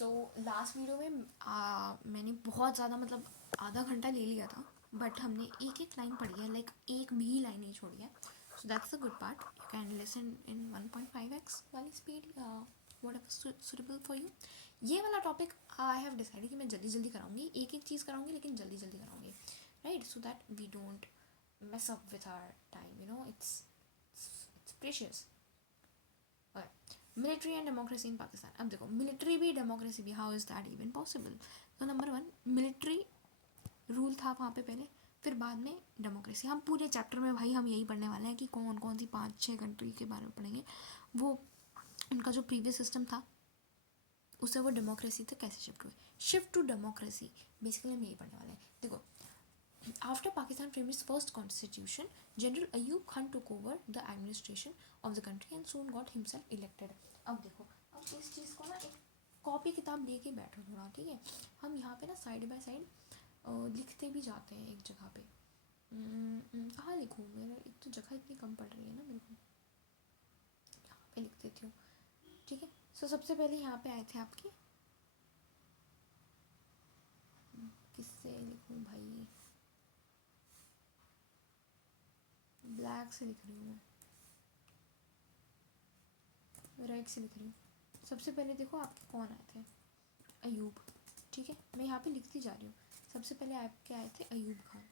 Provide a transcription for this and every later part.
So last video में मैंने बहुत ज़्यादा मतलब आधा घंटा ले लिया था, बट हमने एक एक लाइन पढ़ी है, लाइक एक भी लाइन नहीं छोड़ी है. So that's the good part. You can listen in 1.5x वाली speed, what ever suitable for you. ये वाला टॉपिक आई हैव डिसाइडेड कि मैं जल्दी जल्दी कराऊंगी, एक एक चीज़ कराऊंगी लेकिन जल्दी जल्दी कराऊंगी, right, so that we don't mess up with our time, you know, it's precious. Military and democracy in Pakistan. अब देखो, मिलिट्री भी डेमोक्रेसी भी, how is that even possible. तो नंबर वन, मिलिट्री रूल था वहाँ पे पहले, फिर बाद में डेमोक्रेसी. हम पूरे चैप्टर में भाई हम यही पढ़ने वाले हैं कि कौन कौन सी 5-6 कंट्री के बारे में पढ़ेंगे, वो उनका जो प्रीवियस सिस्टम था उससे वो डेमोक्रेसी तक कैसे शिफ्ट हुए. शिफ्ट टू डेमोक्रेसी बेसिकली हम यही पढ़ने वाले हैं. देखो, after Pakistan framed its first constitution, General Ayub Khan took over the administration of the country and soon got himself elected. अब देखो, अब इस चीज़ को ना एक कॉपी किताब लेके बैठो थोड़ा, ठीक है. हम यहाँ पे ना साइड बाय साइड लिखते भी जाते हैं एक जगह पे. कहाँ लिखूँ, मेरे एक तो जगह इतनी कम पड़ रही है ना मेरे को, यहाँ पे लिख देती हूँ, ठीक है. सो सबसे पहले यहाँ पे आए थे आपके, किससे लिखूँ भाई, ब्लैक से लिख रही हूँ मैं, रेड से लिख रही हूँ. सबसे पहले देखो आपके कौन आए थे, अयूब, ठीक है. मैं यहाँ पे लिखती जा रही हूँ. सबसे पहले आपके आए थे अयूब खान.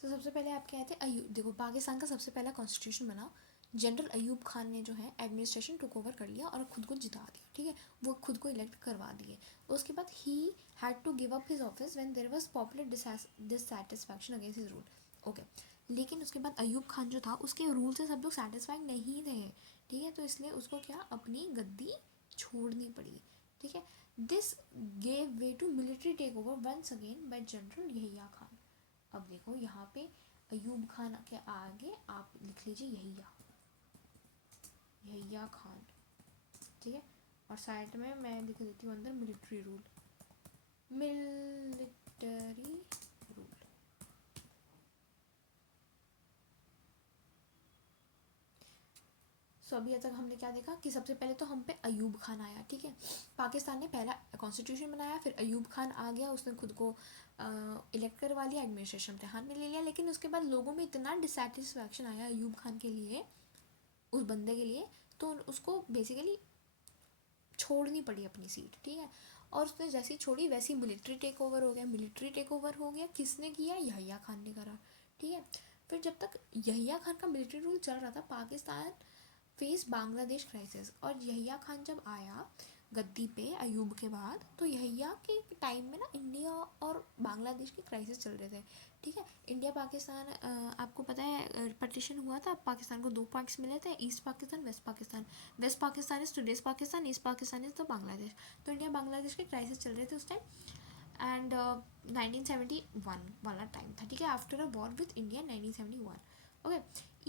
तो सबसे पहले आपके आए थे अयूब. देखो, पाकिस्तान का सबसे पहला कॉन्स्टिट्यूशन बना, जनरल अयूब खान ने जो है एडमिनिस्ट्रेशन टुक ओवर कर लिया और खुद को जिता दिया, ठीक है. वो खुद को इलेक्ट करवा दिए. उसके बाद ही had to give up his office when there was popular dissatisfaction against his rule. Okay, लेकिन उसके बाद अयूब खान जो था उसके रूल से सब लोग सेटिस्फाइड नहीं थे, ठीक है. तो इसलिए उसको क्या, अपनी गद्दी छोड़नी पड़ी, ठीक है. This gave way to military take over once again by general Yahya Khan. अब देखो यहाँ पे अयूब खान के आगे आप लिख लीजिए यहिया खान, ठीक है. और साइड में मैं लिख देती हूँ अंदर मिलिट्री रूल. सो अभी तक हमने क्या देखा कि सबसे पहले तो हम पे अयूब खान आया, ठीक है. पाकिस्तान ने पहला कॉन्स्टिट्यूशन बनाया, फिर अयूब खान आ गया, उसने खुद को इलेक्ट करवा लिया, एडमिनिस्ट्रेशन अपने हाथ में ले लिया. लेकिन उसके बाद लोगों में इतना डिससेटिस्फैक्शन आया अयूब खान के लिए, उस बंदे के लिए, तो उसको बेसिकली छोड़नी पड़ी अपनी सीट, ठीक है. और उसने जैसी छोड़ी वैसी मिलिट्री टेक ओवर हो गया. मिलिट्री टेक ओवर हो गया, किसने किया, यहिया खान ने करा, ठीक है. फिर जब तक यहिया खान का मिलिट्री रूल चल रहा था, पाकिस्तान फेस बांग्लादेश क्राइसिस. और यहिया खान जब आया गद्दी पे अयूब के बाद, तो यहिया के टाइम में ना इंडिया और बांग्लादेश के क्राइसिस चल रहे थे, ठीक है. इंडिया पाकिस्तान, आपको पता है पार्टीशन हुआ था, पाकिस्तान को 2 पार्ट्स मिले थे, east Pakistan, west Pakistan. West Pakistan is today's Pakistan, east Pakistan is तो बांग्लादेश. तो इंडिया बांग्लादेश के क्राइसिस चल रहे थे उस टाइम. एंड 1971 वाला टाइम था, ठीक है, after a war with India 1971. Okay,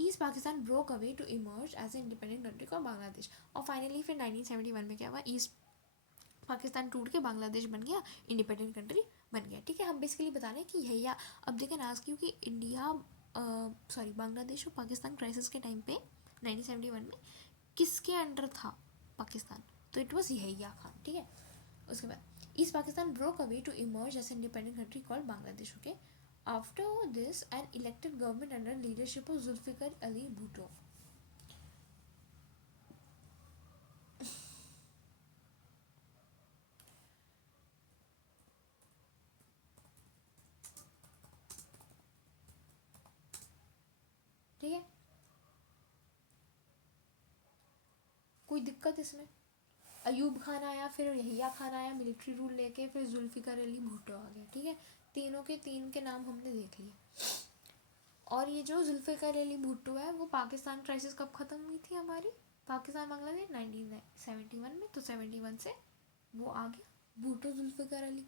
east Pakistan broke away to emerge as a independent country call Bangladesh. और फाइनली फिर 1971 में क्या हुआ, ईस्ट पाकिस्तान टूट के बांग्लादेश बन गया, इंडिपेंडेंट कंट्री बन गया, ठीक है. हम बेसिकली बता रहे हैं कि यहिया, अब देखें ना, क्योंकि इंडिया बांग्लादेश और पाकिस्तान क्राइसिस के टाइम पे 1971 में किसके अंडर था पाकिस्तान, तो इट वॉज यहिया खान, ठीक है. उसके बाद east Pakistan broke away to emerge as independent country called Bangladesh. Okay, after this an elected government under leadership of Zulfikar Ali Bhutto. ठीक है, कोई दिक्कत इसमें. अयूब खान आया, फिर यहिया खान आया मिलिट्री रूल लेके, फिर जुल्फिकार अली भुट्टो आ गया, ठीक है. तीनों के तीन के नाम हमने देख लिए. और ये जो जुल्फिकार अली भुट्टो है, वो पाकिस्तान क्राइसिस कब ख़त्म हुई थी हमारी, पाकिस्तान बांग्लादेश 1971 में. तो 71 से वो आ गया भुट्टो जुल्फिकार अली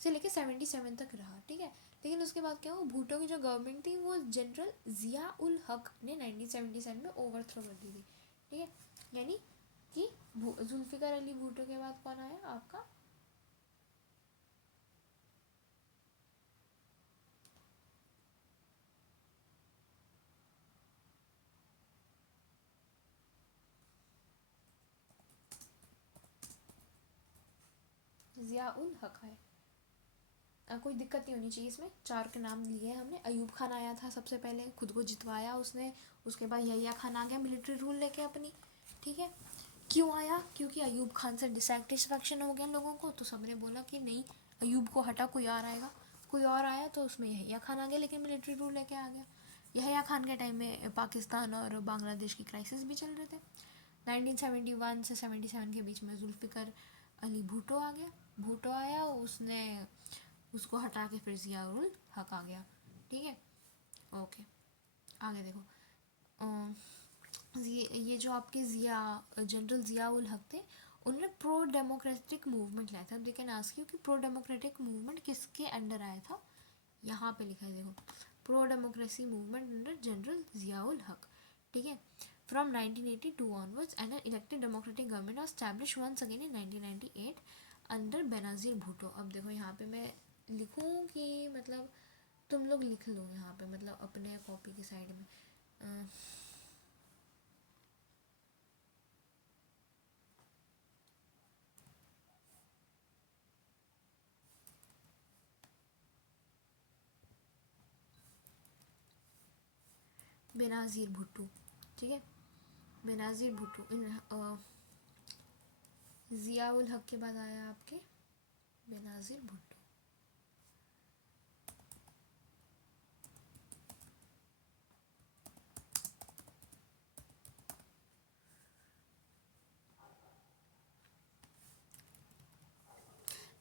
से लेके 77 तक रहा, ठीक है. लेकिन उसके बाद क्या हुआ, भुट्टो की जो गवर्नमेंट थी वो जनरल ज़िया उल हक ने 1977 में ओवरथ्रो कर दी थी, ठीक है. यानी कि जुल्फिकार अली भुट्टो के बाद कौन आया आपका, ज़िया उल हक है। कोई दिक्कत नहीं होनी चाहिए इसमें। 4 के नाम लिए हमने। अयूब खान आया था सबसे पहले, खुद को जितवाया उसने। उसके बाद यहिया खान आ गया मिलिट्री रूल लेके अपनी, ठीक है। क्यों आया? क्योंकि अयूब खान से डिसैटिस्फैक्शन हो गया लोगों को, तो सबने बोला कि नहीं, अयूब को हटा, कोई और आएगा। कोई और आया तो उसमें यहिया खान आ गया, लेकिन मिलिट्री रूल लेके आ गया। यहिया खान के टाइम में पाकिस्तान और बांग्लादेश की क्राइसिस भी चल रहे थे। 1971 से 77 के बीच में जुल्फ़िकर अली भुट्टो आ गया। भुट्टो आया, उसने उसको हटा के फिर ज़िया उल हक आ गया, ठीक है। ओके, आगे देखो। ये जो आपके जनरल ज़िया उल हक थे, उन्होंने प्रो डेमोक्रेटिक मूवमेंट लाया था। अब दे कैन आस्क यू कि प्रो डेमोक्रेटिक मूवमेंट किसके अंडर आया था। यहाँ पे लिखा है, देखो, pro democracy movement under general Zia ul Haq, ठीक है। From 1982 onwards, and an elected democratic government was established once again in 1998 under Benazir Bhutto. अब देखो यहाँ पे मैं लिखूँ कि मतलब तुम लोग लिख लो यहाँ पे, मतलब अपने कॉपी की साइड में। बेनज़ीर भुट्टो, ठीक है। बेनज़ीर भुट्टो। ज़िया उल हक के बाद आया आपके बेनज़ीर भुट्टो।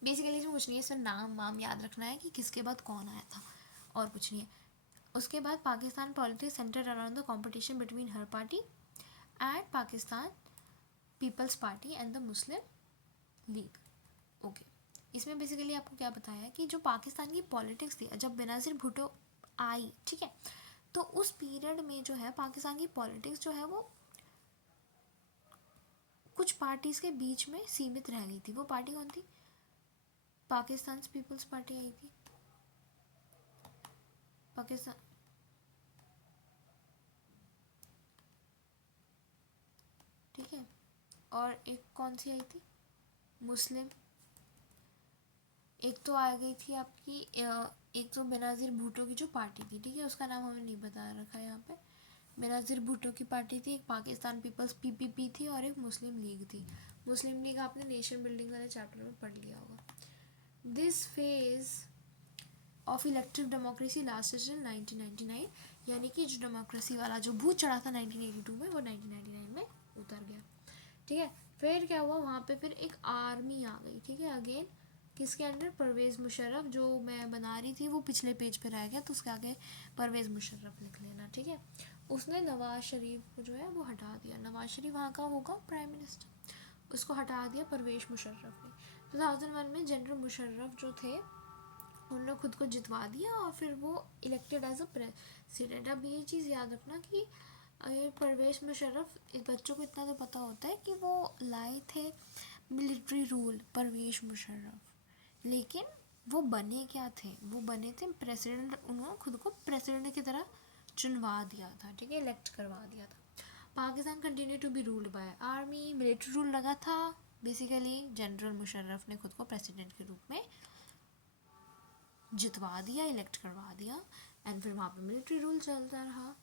बेसिकली इसमें कुछ नहीं है, सिर्फ नाम वाम याद रखना है कि किसके बाद कौन आया था, और कुछ नहीं है। उसके बाद Pakistan politics centre around the competition between her party and Pakistan People's Party and the Muslim League. Okay, इसमें बेसिकली आपको क्या बताया कि जो पाकिस्तान की पॉलिटिक्स थी जब बेनज़ीर भुट्टो आई, ठीक है, तो उस पीरियड में जो है पाकिस्तान की पॉलिटिक्स जो है वो कुछ पार्टीज़ के बीच में सीमित रह गई थी। वो पार्टी कौन थी? पाकिस्तान पीपल्स पार्टी आई थी, पाकिस्तान, ठीक है। और एक कौन सी आई थी? मुस्लिम। एक तो आ गई थी आपकी एक तो बेनज़ीर भुट्टो की जो पार्टी थी, ठीक है, उसका नाम हमें नहीं बता रखा है यहाँ पे। बेनज़ीर भुट्टो की पार्टी थी, एक पाकिस्तान पीपल्स पीपीपी थी, और एक मुस्लिम लीग थी। मुस्लिम लीग आपने नेशन बिल्डिंग वाले चैप्टर में पढ़ लिया होगा। This phase of elective democracy last till 1999, यानी कि जो डेमोक्रेसी वाला जो भूत चढ़ा था 1982 में, वो 1999 में उतर गया, ठीक है। फिर क्या हुआ वहाँ पे, फिर एक आर्मी आ गई, ठीक है, अगेन किसके अंडर? परवेज़ मुशर्रफ। जो मैं बना रही थी वो पिछले पेज पे रह गया, तो उसके आगे परवेज़ मुशर्रफ लिख लेना, ठीक है। उसने नवाज शरीफ को जो है वो हटा दिया। नवाज शरीफ वहाँ का होगा प्राइम मिनिस्टर, उसको हटा दिया परवेज़ मुशर्रफ ने। 2001 में जनरल मुशर्रफ जो थे उन्होंने खुद को जितवा दिया, और फिर वो इलेक्टेड एज अ प्रेसिडेंट। अब ये चीज़ याद रखना कि ये परवेज़ मुशर्रफ, इस बच्चों को इतना तो पता होता है कि वो लाए थे मिलिट्री रूल, परवेज़ मुशर्रफ, लेकिन वो बने क्या थे? वो बने थे प्रेसिडेंट। उन्होंने खुद को प्रेसिडेंट की तरह चुनवा दिया था, ठीक है, इलेक्ट करवा दिया था। Pakistan continue to be ruled by army, military rule लगा था। बेसिकली जनरल मुशर्रफ ने खुद को प्रेसिडेंट के रूप में जितवा दिया, इलेक्ट करवा दिया, एंड फिर वहाँ पे मिलिट्री रूल चलता रहा।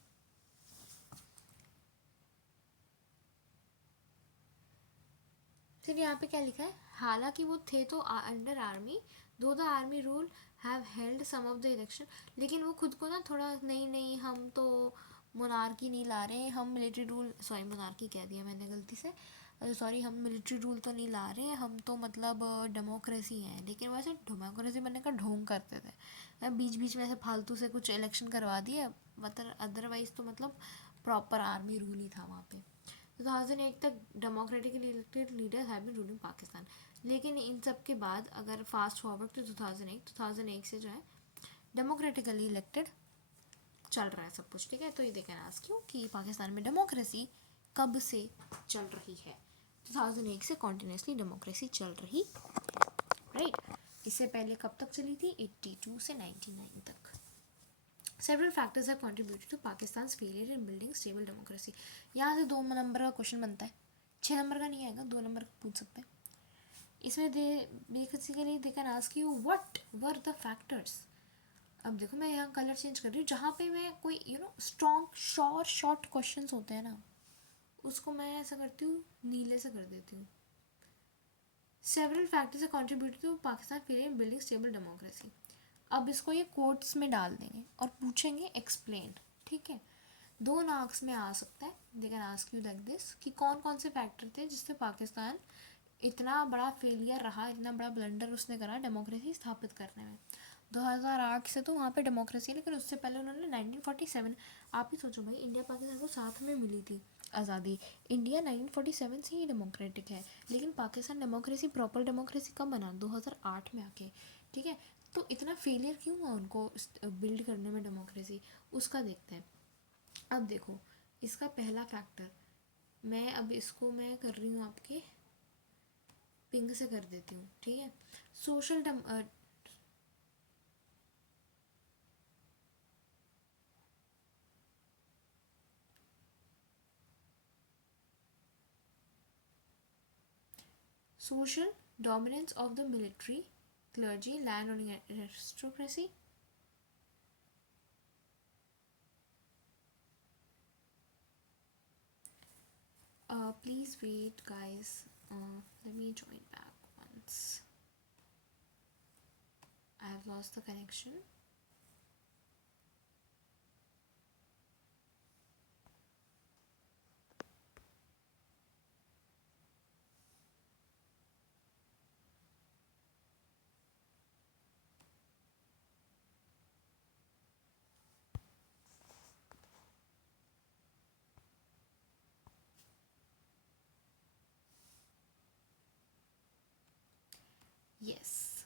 फिर यहाँ पे क्या लिखा है? हालांकि वो थे तो under army, though the army rule have held some of the election, लेकिन वो खुद को ना थोड़ा, नहीं नहीं हम तो मोनार्की नहीं ला रहे, हम मिलिट्री रूल, सॉरी मोनार्की कह दिया मैंने गलती से, सॉरी, हम मिलिट्री रूल तो नहीं ला रहे, हम तो मतलब डेमोक्रेसी है। लेकिन वैसे डेमोक्रेसी बनने का ढोंग करते थे, बीच बीच में ऐसे फालतू से कुछ इलेक्शन करवा दिए, मतलब अदरवाइज तो मतलब प्रॉपर आर्मी रूल ही था वहाँ पे। 2008 तक democratically elected leaders have been ruling Pakistan, लेकिन इन सब के बाद अगर फास्ट फॉरवर्ड टू 2001 से जो है डेमोक्रेटिकली इलेक्टेड चल रहा है सब कुछ, ठीक है। तो ये देखना आस्क क्यों कि पाकिस्तान में डेमोक्रेसी कब से चल रही है? 2001 से कॉन्टिन्यूसली डेमोक्रेसी चल रही, राइट। इससे पहले कब तक चली थी? 82 से 99 तक। Several factors have contributed to Pakistan's failure in building stable democracy. यहाँ से 2 नंबर का क्वेश्चन बनता है, 6 नंबर का नहीं आएगा, 2 नंबर का पूछ सकते हैं। इसमें they basically they can ask you what were the factors. अब देखो मैं यहाँ कलर चेंज कर रही हूँ, जहाँ पे मैं कोई स्ट्रॉन्ग शॉर्ट क्वेश्चंस होते हैं ना, उसको मैं ऐसा करती हूँ, नीले से कर देती हूँ। Several factors contribute to Pakistan failure in building stable democracy. अब इसको ये कोट्स में डाल देंगे और पूछेंगे एक्सप्लेन, ठीक है। 2 मार्क्स में आ सकता है, दे can ask you like this कि कौन कौन से फैक्टर थे जिससे पाकिस्तान इतना बड़ा फेलियर रहा, इतना बड़ा ब्लंडर उसने करा डेमोक्रेसी स्थापित करने में। 2008 से तो वहाँ पे डेमोक्रेसी, लेकिन उससे पहले उन्होंने 1947, आप ही सोचो भाई, इंडिया पाकिस्तान को साथ में मिली थी आज़ादी। इंडिया 1947 से ही डेमोक्रेटिक है, लेकिन पाकिस्तान डेमोक्रेसी प्रॉपर डेमोक्रेसी कब बना, 2008 में आके, ठीक है। तो इतना फेलियर क्यों हुआ उनको बिल्ड करने में डेमोक्रेसी, उसका देखते हैं। अब देखो इसका पहला फैक्टर, मैं अब इसको मैं कर रही हूँ आपके पिंक से कर देती हूँ, ठीक है। Social social dominance of the military, clergy, landowning aristocracy. Please wait, guys. Let me join back once. I have lost the connection. Yes.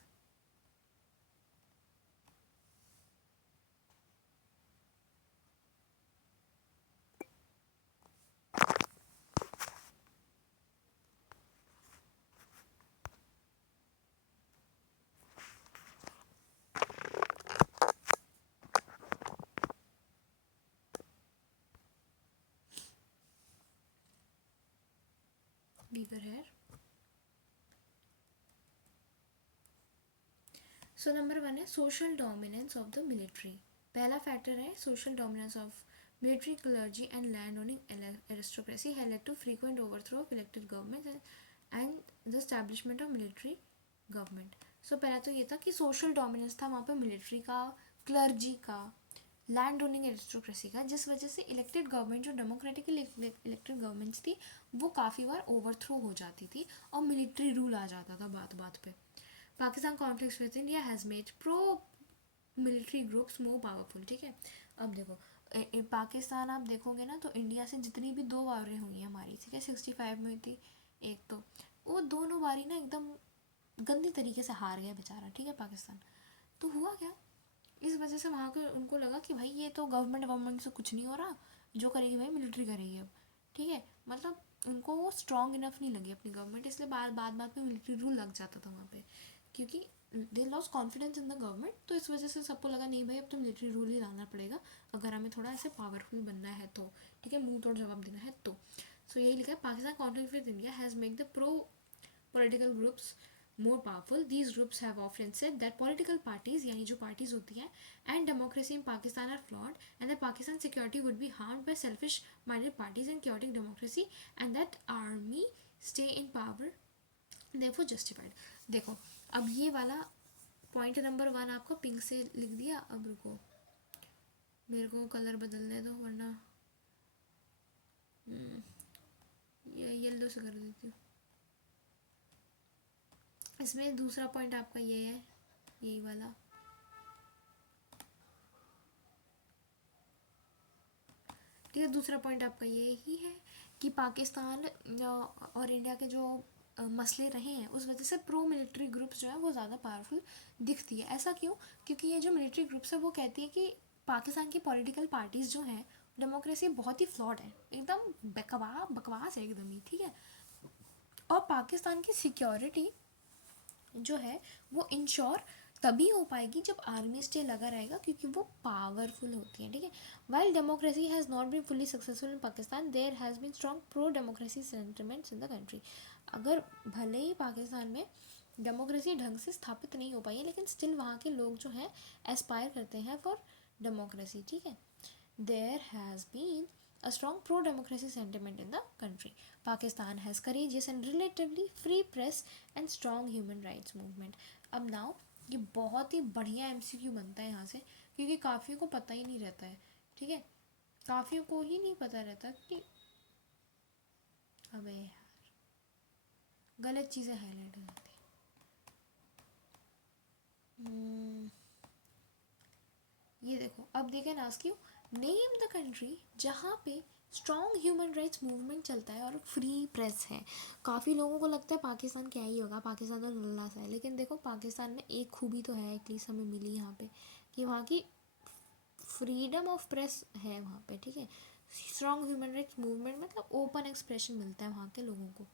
Beaver hair. So number 1 है social dominance of the military. पहला factor है social dominance of military, clergy and landowning aristocracy had led to frequent overthrow of elected governments and the establishment of military government. So पहला तो ये था कि social dominance था वहाँ पे military का, clergy का, लैंड ओनिंग एरिस्टोक्रेसी का, जिस वजह से इलेक्टेड गवर्नमेंट जो डेमोक्रेटिकली इलेक्टेड गवर्नमेंट्स थी वो काफ़ी बार ओवरथ्रो हो जाती थी और मिलिट्री रूल आ जाता था बात बात पे। Pakistan conflict with India has made pro military groups more powerful, ठीक है। अब देखो पाकिस्तान आप देखोगे ना तो इंडिया से जितनी भी 2 वारें हुई हैं हमारी, ठीक है, 65 में थी एक, तो वो दोनों बारी ना एकदम गंदी तरीके से हार गया बेचारा, ठीक है, पाकिस्तान। तो हुआ क्या, इस वजह से वहाँ के उनको लगा कि भाई ये तो गवर्नमेंट से कुछ नहीं हो रहा, जो करेगी भाई मिलिट्री करेगी अब, ठीक है। मतलब उनको वो स्ट्रॉन्ग इनफ नहीं लगी अपनी गवर्नमेंट, इसलिए बात में मिलिट्री रूल लग जाता था वहाँ पे, क्योंकि they lost confidence in the government. तो इस वजह से सबको लगा नहीं भाई अब तो मिलिट्री रूल ही लाना पड़ेगा अगर हमें थोड़ा ऐसे पावरफुल बनना है तो, ठीक है, मुंह तोड़ जवाब देना है तो। सो यही लिखा है, Pakistan conflict with India has make the pro political groups more powerful. These groups have often said that political parties, यानी जो parties होती हैं, and democracy in Pakistan are flawed, and that Pakistan security would be harmed by selfish-minded parties and chaotic democracy, and that army stay in power therefore justified. देखो अब ये वाला point number 1 आपको pink से लिख दिया। अब रुको मेरे को कलर बदलने दो वरना ये येलो से कर देती हूँ। इसमें दूसरा पॉइंट आपका ये है, यही वाला, ठीक है। दूसरा पॉइंट आपका ये ही है कि पाकिस्तान और इंडिया के जो मसले रहे हैं उस वजह से प्रो मिलिट्री ग्रुप्स जो है वो ज़्यादा पावरफुल दिखती है। ऐसा क्यों, क्योंकि ये जो मिलिट्री ग्रुप्स है वो कहती है कि पाकिस्तान की पॉलिटिकल पार्टीज़ जो हैं डेमोक्रेसी बहुत ही फ्लॉड है, एकदम बकवास है एकदम ही, ठीक है। और पाकिस्तान की सिक्योरिटी जो है वो इंश्योर तभी हो पाएगी जब आर्मी स्टे लगा रहेगा, क्योंकि वो पावरफुल होती है, ठीक है। While democracy has not been fully successful in Pakistan, there has been strong pro democracy sentiments in the country. अगर भले ही पाकिस्तान में डेमोक्रेसी ढंग से स्थापित नहीं हो पाई है, लेकिन स्टिल वहाँ के लोग जो हैं एस्पायर करते हैं फॉर डेमोक्रेसी, ठीक है। There has been a strong pro-democracy sentiment in the country. Pakistan has courageous and relatively free press and strong human rights movement. अब now ये बहुत ही बढ़िया MCQ बनता है यहाँ से, क्योंकि काफ़ियों को पता ही नहीं रहता है, ठीक है। काफ़ियों को ही नहीं पता रहता कि अबे यार गलत चीज़ें हाईलाइट हो जाती हैं। ये देखो, अब देखें ना, ask you name the country जहाँ पे स्ट्रॉन्ग ह्यूमन राइट्स मूवमेंट चलता है और फ्री प्रेस है। काफ़ी लोगों को लगता है पाकिस्तान क्या ही होगा, पाकिस्तान तो लल्ला सा है, लेकिन देखो पाकिस्तान में एक खूबी तो है एटलीस्ट हमें मिली यहाँ पे, कि वहाँ की फ्रीडम ऑफ प्रेस है वहाँ पे, ठीक है। स्ट्रॉन्ग ह्यूमन राइट्स मूवमेंट मतलब ओपन एक्सप्रेशन मिलता है वहाँ के लोगों को।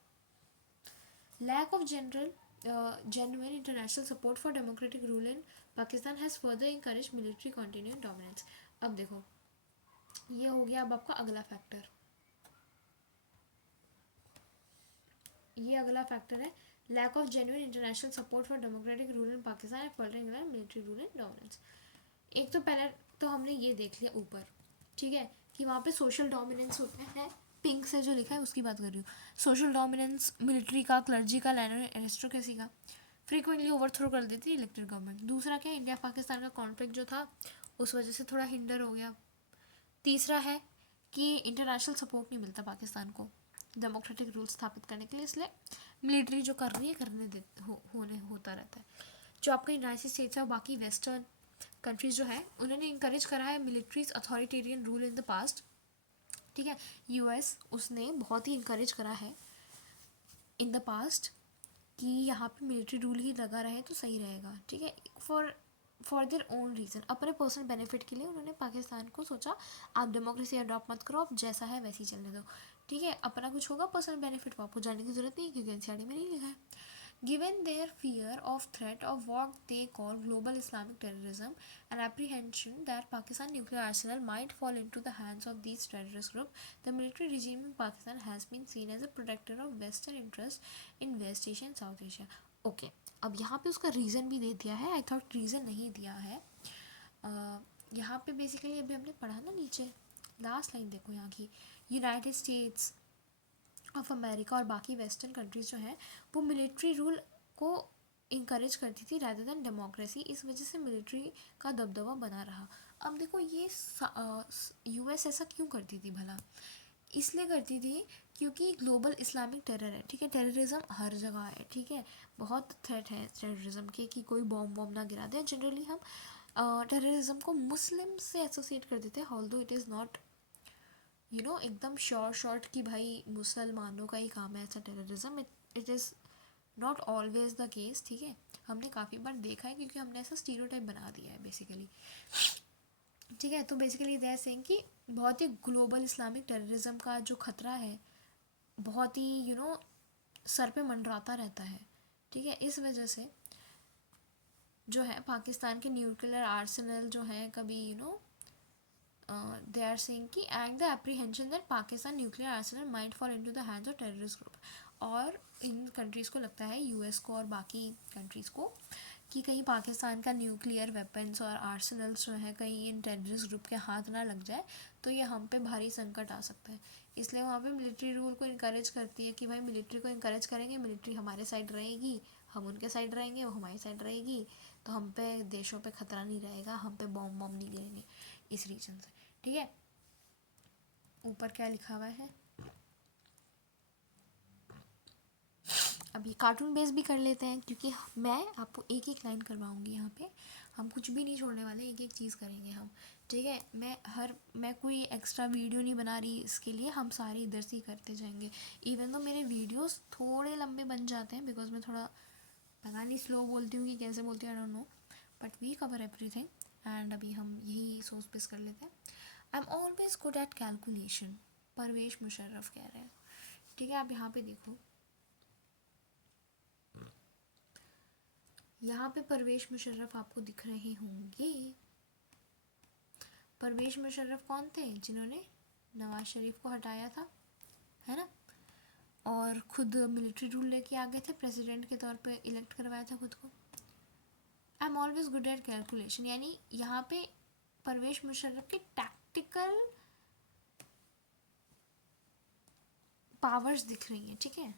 Lack of genuine international support for democratic rule in Pakistan has further encouraged military continued dominance. अब देखो ये हो गया अब आपका अगला फैक्टर, ये अगला फैक्टर है lack of genuine international support for democratic rule in Pakistan and further military rule in dominance. एक तो पहले तो हमने ये देख लिया ऊपर, ठीक है, कि वहाँ पे सोशल डोमिनेंस होता है, पिंक से जो लिखा है उसकी बात कर रही हूँ। सोशल डोमिनेंस मिलिट्री का, क्लर्जी का, लैंड एरिस्टोक्रेसी का फ्रीक्वेंटली ओवरथ्रो कर देती है इलेक्टेड गवर्नमेंट। दूसरा क्या, इंडिया पाकिस्तान का कॉन्फ्लिक्ट जो था उस वजह से थोड़ा हिंडर हो गया। तीसरा है कि इंटरनेशनल सपोर्ट नहीं मिलता पाकिस्तान को डेमोक्रेटिक रूल स्थापित करने के लिए, इसलिए मिलिट्री जो कर रही है करने दे होने होता रहता है। जो आपका यूनाइटेड स्टेट्स है और बाकी वेस्टर्न कंट्रीज जो है उन्होंने इंकरेज करा है militaries authoritarian rule in the past, ठीक है। यूएस उसने बहुत ही इंकरेज करा है इन द पास्ट कि यहाँ पे मिलिट्री रूल ही लगा रहे तो सही रहेगा, ठीक है। फॉर देयर ओन रीज़न, अपने पर्सनल बेनिफिट के लिए उन्होंने पाकिस्तान को सोचा आप डेमोक्रेसी अडॉप्ट मत करो, आप जैसा है वैसे ही चलने दो, ठीक है। अपना कुछ होगा पर्सनल बेनिफिट को आपको जानने की जरूरत नहीं, क्योंकि एनसीईआरटी में नहीं लिखा है। Given their fear of threat of what they call global Islamic terrorism and apprehension that Pakistan nuclear arsenal might fall into the hands of these terrorist groups, the military regime in Pakistan has been seen as a protector of Western interests in West Asia and South Asia. Okay, अब यहाँ पे उसका reason भी दे दिया है। I thought reason नहीं दिया है। यहाँ पे बेसिकली अभी हमने पढ़ा ना, नीचे लास्ट लाइन देखो यहाँ की, यूनाइटेड स्टेट्स ऑफ अमेरिका और बाकी वेस्टर्न कंट्रीज जो हैं वो मिलिट्री रूल को इंकरेज करती थी रादर देन डेमोक्रेसी, इस वजह से मिलिट्री का दबदबा बना रहा। अब देखो ये यूएस ऐसा क्यों करती थी भला, इसलिए करती थी क्योंकि ग्लोबल इस्लामिक टेरर है, ठीक है। टेररिज्म हर जगह है, ठीक है, बहुत थ्रेट है टेररिज्म के कि कोई बॉम्ब वॉम्ब ना गिरा दे। जनरली हम टेररिज्म को मुस्लिम से एसोसिएट कर देते हैं, ऑल्दो इट इज़ नॉट एकदम शॉर्ट कि भाई मुसलमानों का ही काम है ऐसा terrorism, it is not always the case, ठीक है। हमने काफ़ी बार देखा है क्योंकि हमने ऐसा स्टीरियोटाइप बना दिया है बेसिकली, ठीक है। तो बेसिकली दे आर सेइंग कि बहुत ही ग्लोबल इस्लामिक टेररिज्म का जो खतरा है बहुत ही सर पे मंडराता रहता है, ठीक है। इस वजह से जो है पाकिस्तान के न्यूक्लियर आर्सेनल जो है कभी they are saying कि and the apprehension that Pakistan nuclear arsenal might fall into the hands of terrorist group, और इन कंट्रीज़ को लगता है यूएस को और बाकी कंट्रीज़ को कि कहीं पाकिस्तान का न्यूक्लियर वेपन्स और आर्सेनल्स जो है कहीं इन टेररिस्ट ग्रुप के हाथ ना लग जाए तो ये हम पे भारी संकट आ सकता है। इसलिए वहाँ पे मिलिट्री रूल को इनकरेज करती है कि भाई मिलिट्री को इनकरेज करेंगे, मिलिट्री हमारे साइड रहेगी, हम उनके साइड रहेंगे, वो हमारी साइड रहेगी, तो हम पे देशों पे खतरा नहीं रहेगा, हम पे बॉम्ब बॉम्ब नहीं गिरेंगे इस रीजन से, ठीक है। ऊपर क्या लिखा हुआ है, अब ये कार्टून बेस भी कर लेते हैं क्योंकि मैं आपको एक एक लाइन करवाऊंगी यहाँ पे, हम कुछ भी नहीं छोड़ने वाले, एक एक चीज़ करेंगे हम, ठीक है। मैं कोई एक्स्ट्रा वीडियो नहीं बना रही इसके लिए, हम सारे इधर से ही करते जाएंगे। इवन तो मेरे वीडियोस थोड़े लंबे बन जाते हैं बिकॉज मैं थोड़ा पता नहीं स्लो बोलती हूँ कि कैसे बोलती हूँ, I don't know, but we cover everything. And अभी हम यही सोच पिस कर लेते हैं। I am always good at calculation, Parvez Musharraf कह रहे हैं, ठीक है। आप यहाँ पे देखो, यहाँ पे परवेश मुशर्रफ आपको दिख रहे होंगे। परवेश मुशर्रफ कौन थे? जिन्होंने नवाज शरीफ को हटाया था, है ना, और खुद मिलिट्री रूल लेके आ गए थे, प्रेसिडेंट के तौर पे इलेक्ट करवाया था खुद को। आई am always good at calculation, यानी यहाँ पे परवेश मुशर्रफ की टैक्टिकल पावर्स दिख रही हैं, ठीक है,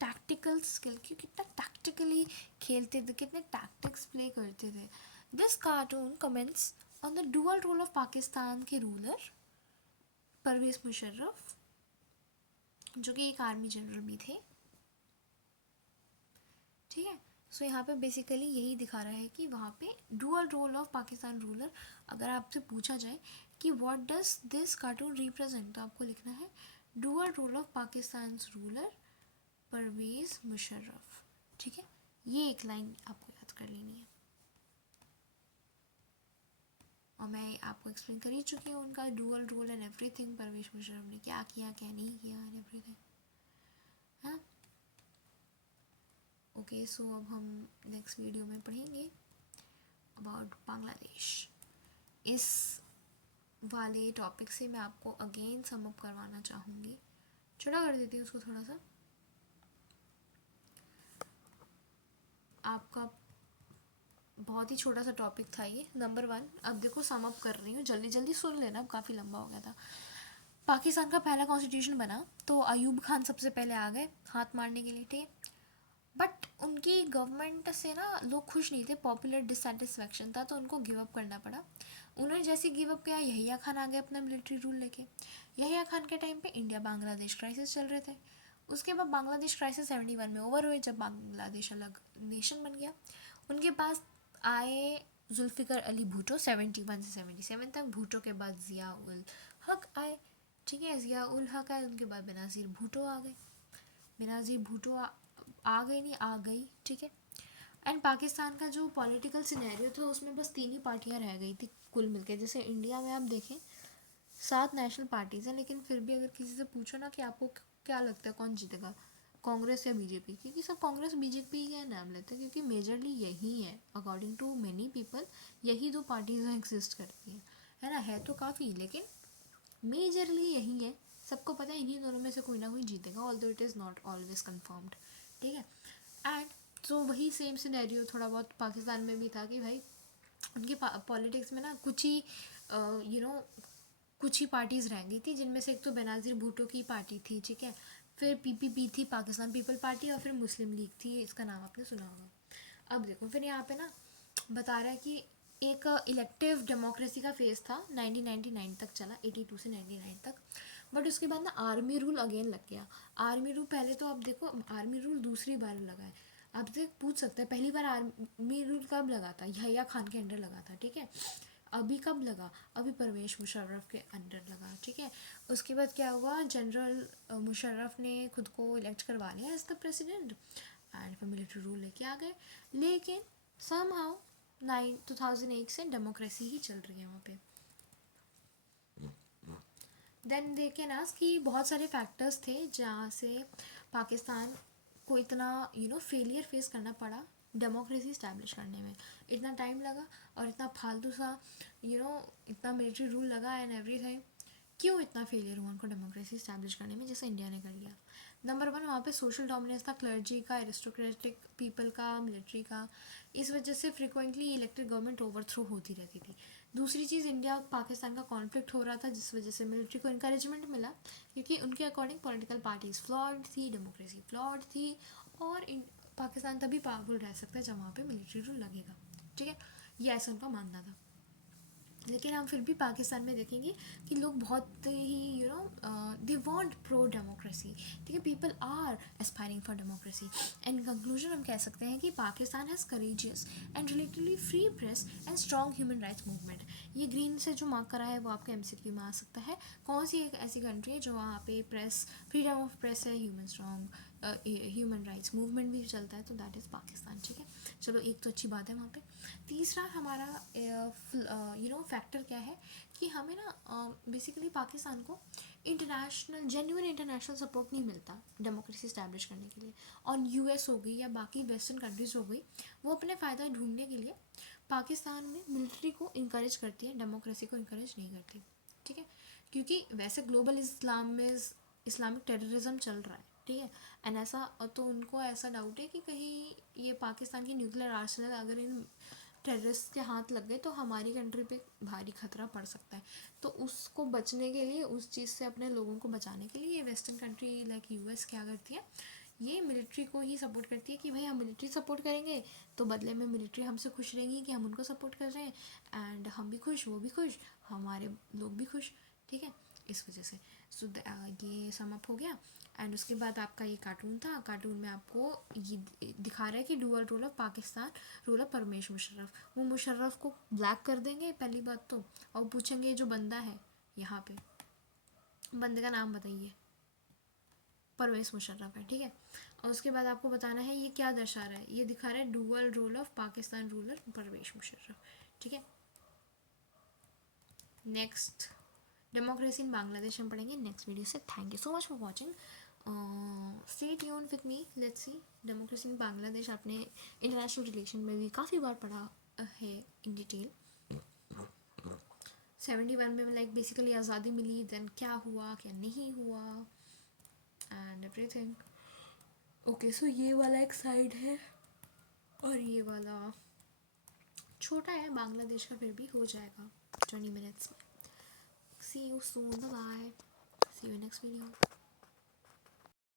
टैक्टिकल स्किल, कि कितना टैक्टिकली खेलते थे, कितने टैक्टिक्स प्ले करते थे। This cartoon comments on the dual role of Pakistan के रूलर परवेज मुशर्रफ, जो कि एक आर्मी जनरल भी थे, ठीक है। सो यहाँ पे बेसिकली यही दिखा रहा है कि वहाँ पे dual role of Pakistan ruler. अगर आपसे पूछा जाए कि what does this cartoon represent, तो आपको लिखना है dual role of Pakistan ruler Pervez Musharraf, ठीक है। ये एक लाइन आपको याद कर लेनी है, और मैं आपको एक्सप्लेन कर ही चुकी हूँ उनका dual role and everything, Pervez Musharraf ने क्या किया क्या नहीं किया एंड एवरीथिंग, हाँ। ओके, सो अब हम नेक्स्ट वीडियो में पढ़ेंगे अबाउट बांग्लादेश। इस वाले टॉपिक से मैं आपको अगेन सम अप करवाना चाहूँगी, छोटा कर देती हूँ उसको थोड़ा सा। आपका बहुत ही छोटा सा टॉपिक था ये, नंबर 1। अब देखो सम अप कर रही हूँ, जल्दी जल्दी सुन लेना, काफ़ी लंबा हो गया था। पाकिस्तान का पहला कॉन्स्टिट्यूशन बना तो अयूब खान सबसे पहले आ गए हाथ मारने के लिए, ठीक है। बट उनकी गवर्नमेंट से ना लोग खुश नहीं थे, पॉपुलर डिससेटिस्फैक्शन था, तो उनको गिव अप करना पड़ा। उन्होंने जैसे गिव अप किया, यहिया खान आ गए अपना मिलिट्री रूल लेके। यहिया खान के टाइम पे इंडिया बांग्लादेश क्राइसिस चल रहे थे। उसके बाद बांग्लादेश क्राइसिस 71 में ओवर हुए, जब बांग्लादेश अलग नेशन बन गया। उनके पास आए जुल्फ़िकर अली भुट्टो 71 से 77 तक। भुट्टो के बाद ज़िया उल हक आए, ठीक है, ज़िया उल हक आए, उनके बाद बेनज़ीर भुट्टो आ गए। बेनज़ीर भुट्टो आ गई नहीं, आ गई, ठीक है। एंड पाकिस्तान का जो पॉलिटिकल सिनेरियो था उसमें बस 3 ही पार्टियां रह गई थी कुल मिलके। जैसे इंडिया में आप देखें 7 नेशनल पार्टीज़ हैं, लेकिन फिर भी अगर किसी से पूछो ना कि आपको क्या लगता है कौन जीतेगा, कांग्रेस या बीजेपी, क्योंकि सब कांग्रेस बीजेपी का नाम लेते हैं, क्योंकि मेजरली यही है, अकॉर्डिंग टू मेनी पीपल यही 2 पार्टीज़ एग्जिस्ट करती हैं, है ना। है तो काफ़ी, लेकिन मेजरली यही है, सबको पता है इन्हीं दोनों में से कोई ना कोई जीतेगा, although it is not always confirmed, ठीक है। एंड तो वही सेम सिनेरियो थोड़ा बहुत पाकिस्तान में भी था कि भाई उनके पॉलिटिक्स में ना कुछ ही कुछ ही पार्टीज़ रह गई थी, जिनमें से एक तो बेनज़ीर भुट्टो की पार्टी थी, ठीक है, फिर पीपीपी थी, पाकिस्तान पीपल पार्टी, और फिर मुस्लिम लीग थी, इसका नाम आपने सुना होगा। अब देखो फिर यहाँ पे ना बता रहा है कि एक इलेक्टिव डेमोक्रेसी का फेज़ था 1999 तक चला, 82 से 99 तक। बट उसके बाद ना आर्मी रूल अगेन लग गया। आर्मी रूल पहले तो आप देखो, आर्मी रूल दूसरी बार लगा है। आप से पूछ सकते हैं पहली बार आर्मी रूल कब लगा था? यहिया खान के अंडर लगा था, ठीक है। अभी कब लगा? अभी परवेश मुशर्रफ के अंडर लगा, ठीक है। उसके बाद क्या हुआ, जनरल मुशर्रफ ने खुद को इलेक्ट करवा लिया एज द प्रेसिडेंट, एंड फिर मिलिट्री रूल लेके आ गए। लेकिन समहाउ 2001 से डेमोक्रेसी ही चल रही है वहाँ पे। देन देखे ना कि बहुत सारे फैक्टर्स थे जहाँ से पाकिस्तान को इतना फेलियर फेस करना पड़ा डेमोक्रेसी इस्टेब्लिश करने में। इतना टाइम लगा और इतना फालतू सा इतना मिलिट्री रूल लगा एंड एवरीथिंग। क्यों इतना फेलियर हुआ उनको डेमोक्रेसी इस्टेब्लिश करने में, जैसे इंडिया ने कर लिया? नंबर 1, वहाँ पे सोशल डोमिनेंस था, क्लर्जी का, एरिस्टोक्रेटिक पीपल का, मिलिट्री का। इस वजह से फ्रिक्वेंटली इलेक्टेड गवर्नमेंट ओवरथ्रो होती रहती थी। दूसरी चीज़, इंडिया पाकिस्तान का कॉन्फ्लिक्ट हो रहा था, जिस वजह से मिलिट्री को इंकरेजमेंट मिला, क्योंकि उनके अकॉर्डिंग पॉलिटिकल पार्टीज फ्लॉड थी, डेमोक्रेसी फ्लॉड थी, और पाकिस्तान तभी पावरफुल रह सकता है जब वहाँ पे मिलिट्री रूल लगेगा, ठीक है। ये ऐसा उनका मानना था। लेकिन हम फिर भी पाकिस्तान में देखेंगे कि लोग बहुत ही दे वांट प्रो डेमोक्रेसी, ठीक है, people are aspiring for democracy. And conclusion हम कह सकते हैं कि Pakistan has courageous and relatively free press and strong human rights movement. ये ग्रीन से जो मार्क करा है वो आपके MCQ में आ सकता है। कौन सी एक ऐसी कंट्री है जो वहाँ पे प्रेस, फ्रीडम ऑफ प्रेस है, human strong human rights movement भी चलता है, तो दैट इज़ पाकिस्तान, ठीक है। चलो एक तो अच्छी बात है वहाँ पे। तीसरा हमारा फैक्टर क्या है कि हमें ना बेसिकली पाकिस्तान को जेन्युइन इंटरनेशनल सपोर्ट नहीं मिलता डेमोक्रेसी इस्टेब्लिश करने के लिए। और यूएस हो गई या बाकी वेस्टर्न कंट्रीज़ हो गई, वो अपने फ़ायदा ढूंढने के लिए पाकिस्तान में मिलिट्री को इनक्रेज करती है, डेमोक्रेसी को इनक्रेज नहीं करती, ठीक है। क्योंकि वैसे ग्लोबल इस्लाम में इस्लामिक टेररिज्म चल रहा है, ठीक है। एंड ऐसा तो उनको ऐसा डाउट है कि कहीं ये पाकिस्तान की न्यूक्लियर आर्सेनल अगर इन टेररिस्ट के हाथ लग गए तो हमारी कंट्री पे भारी खतरा पड़ सकता है। तो उसको बचने के लिए, उस चीज़ से अपने लोगों को बचाने के लिए ये वेस्टर्न कंट्री लाइक यूएस क्या करती है, ये मिलिट्री को ही सपोर्ट करती है कि भाई हम मिलिट्री सपोर्ट करेंगे तो बदले में मिलिट्री हमसे खुश रहेंगी कि हम उनको सपोर्ट कर रहे हैं, एंड हम भी खुश, वो भी खुश, हमारे लोग भी खुश, ठीक है। इस वजह से ये सम अप हो गया। एंड उसके बाद आपका ये कार्टून था, कार्टून में आपको ये दिखा रहा है कि dual role of Pakistan, role of Pervez Musharraf. वो मुशर्रफ को ब्लैक कर देंगे पहली बात तो, और पूछेंगे जो बंदा है यहाँ पे, बंदे का नाम बताइए, परवेज़ मुशर्रफ है, ठीक है। और उसके बाद आपको बताना है ये क्या दर्शा रहा है, ये दिखा रहा है dual role of Pakistan ruler Pervez Musharraf, ठीक है। नेक्स्ट डेमोक्रेसी इन बांग्लादेश हम पढ़ेंगे नेक्स्ट वीडियो से। Thank you so much for watching, stay tune with me, let's see democracy in Bangladesh. आपने इंटरनेशनल रिलेशन में भी काफ़ी बार पढ़ा है इन डिटेल। 71 में लाइक बेसिकली आज़ादी मिली, देन क्या हुआ क्या नहीं हुआ एंड एवरीथिंग। ओके सो ये वाला एक साइड है और ये वाला छोटा है बांग्लादेश का, फिर भी हो जाएगा 20 मिनट्स में। See you soon, bye, see you next video.